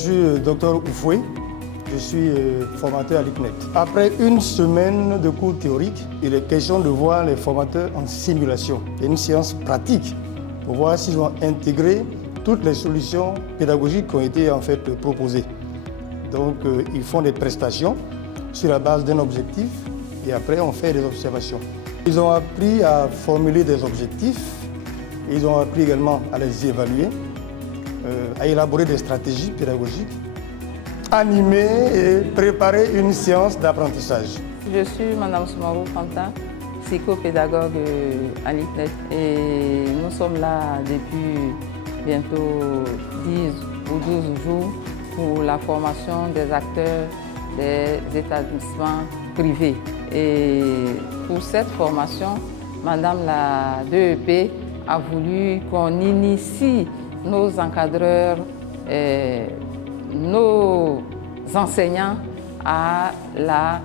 suis Dr Oufoué, je suis formateur à l'ICNET. Après une semaine de cours théoriques, il est question de voir les formateurs en simulation. Il y a une séance pratique pour voir s'ils ont intégré toutes les solutions pédagogiques qui ont été en fait proposées. Donc ils font des prestations sur la base d'un objectif et après on fait des observations. Ils ont appris à formuler des objectifs, ils ont appris également à les évaluer, à élaborer des stratégies pédagogiques, animer et préparer une séance d'apprentissage. Je suis Mme Soumarou Fantin, psychopédagogue à l'ICNET et nous sommes là depuis bientôt 10 ou 12 jours pour la formation des acteurs des établissements privés. Et pour cette formation, Madame la DEP a voulu qu'on initie nos encadreurs, nos enseignants à la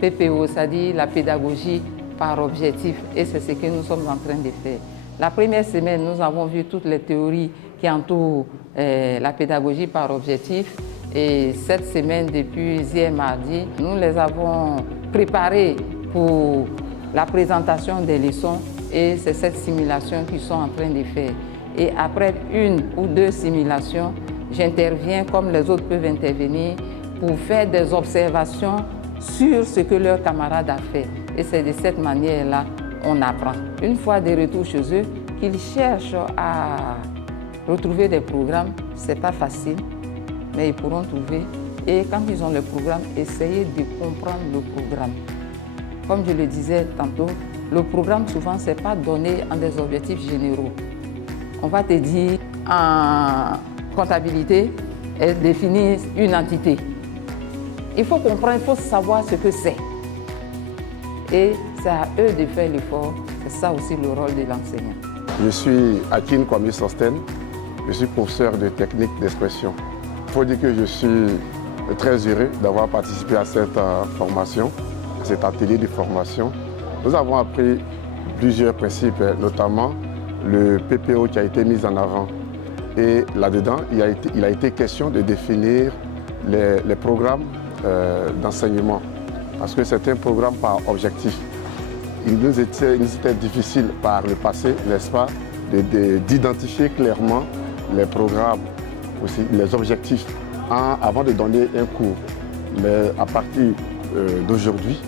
PPO, c'est-à-dire la pédagogie par objectif. Et c'est ce que nous sommes en train de faire. La première semaine, nous avons vu toutes les théories qui entourent la pédagogie par objectif. Et cette semaine, depuis hier mardi, nous les avons préparés pour la présentation des leçons et c'est cette simulation qu'ils sont en train de faire. Et après une ou deux simulations, j'interviens comme les autres peuvent intervenir pour faire des observations sur ce que leurs camarades ont fait. Et c'est de cette manière-là qu'on apprend. Une fois de retour chez eux, qu'ils cherchent à retrouver des programmes, ce n'est pas facile, mais ils pourront trouver. Et quand ils ont le programme, essayer de comprendre le programme. Comme je le disais tantôt, le programme souvent, ce n'est pas donné en des objectifs généraux. On va te dire en comptabilité, définir une entité. Il faut comprendre, il faut savoir ce que c'est. Et c'est à eux de faire l'effort. C'est ça aussi le rôle de l'enseignant. Je suis Akin Kwame Sosten, je suis professeur de technique d'expression. Il faut dire que je suis très heureux d'avoir participé à cette formation, cet atelier de formation. Nous avons appris plusieurs principes, notamment le PPO qui a été mis en avant. Et là-dedans, il a été question de définir les programmes d'enseignement, parce que c'est un programme par objectif. Il nous était difficile par le passé, n'est-ce pas, d'identifier clairement les programmes, aussi les objectifs, avant de donner un cours. Mais à partir d'aujourd'hui,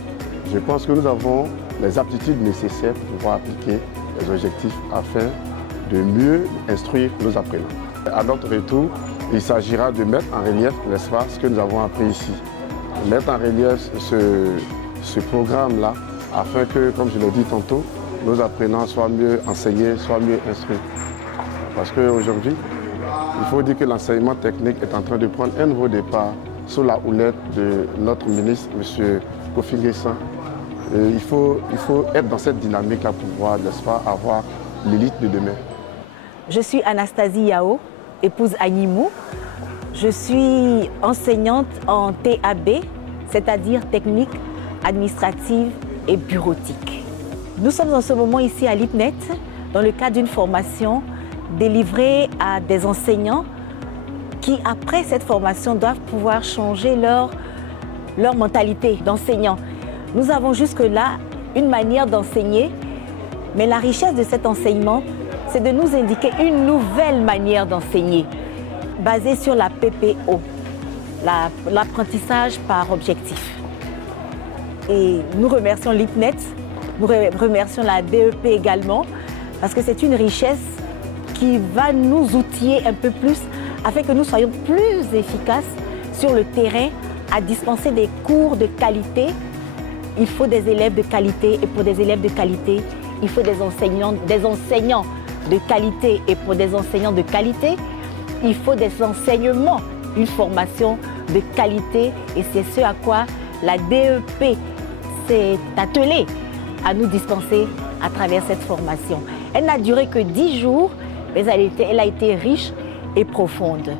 je pense que nous avons les aptitudes nécessaires pour pouvoir appliquer les objectifs afin de mieux instruire nos apprenants. À notre retour, il s'agira de mettre en relief, n'est-ce pas, ce que nous avons appris ici. Mettre en relief ce programme-là afin que, comme je l'ai dit tantôt, nos apprenants soient mieux enseignés, soient mieux instruits. Parce qu'aujourd'hui, il faut dire que l'enseignement technique est en train de prendre un nouveau départ sous la houlette de notre ministre, M. Kofi Nguessan. Il faut être dans cette dynamique-là pour pouvoir, n'est-ce pas, avoir l'élite de demain. Je suis Anastasie Yao, épouse Agnemou. Je suis enseignante en TAB, c'est-à-dire technique, administrative et bureautique. Nous sommes en ce moment ici à l'ICNET dans le cadre d'une formation délivrée à des enseignants qui, après cette formation, doivent pouvoir changer leur mentalité d'enseignant. Nous avons jusque-là une manière d'enseigner, mais la richesse de cet enseignement, c'est de nous indiquer une nouvelle manière d'enseigner, basée sur la PPO, l'apprentissage par objectif. Et nous remercions l'ICNET, nous remercions la DEP également, parce que c'est une richesse qui va nous outiller un peu plus afin que nous soyons plus efficaces sur le terrain à dispenser des cours de qualité. Il faut des élèves de qualité et pour des élèves de qualité, il faut des enseignants de qualité et pour des enseignants de qualité, il faut des enseignements, une formation de qualité et c'est ce à quoi la DEP s'est attelée à nous dispenser à travers cette formation. Elle n'a duré que 10 jours, mais elle a été riche et profonde.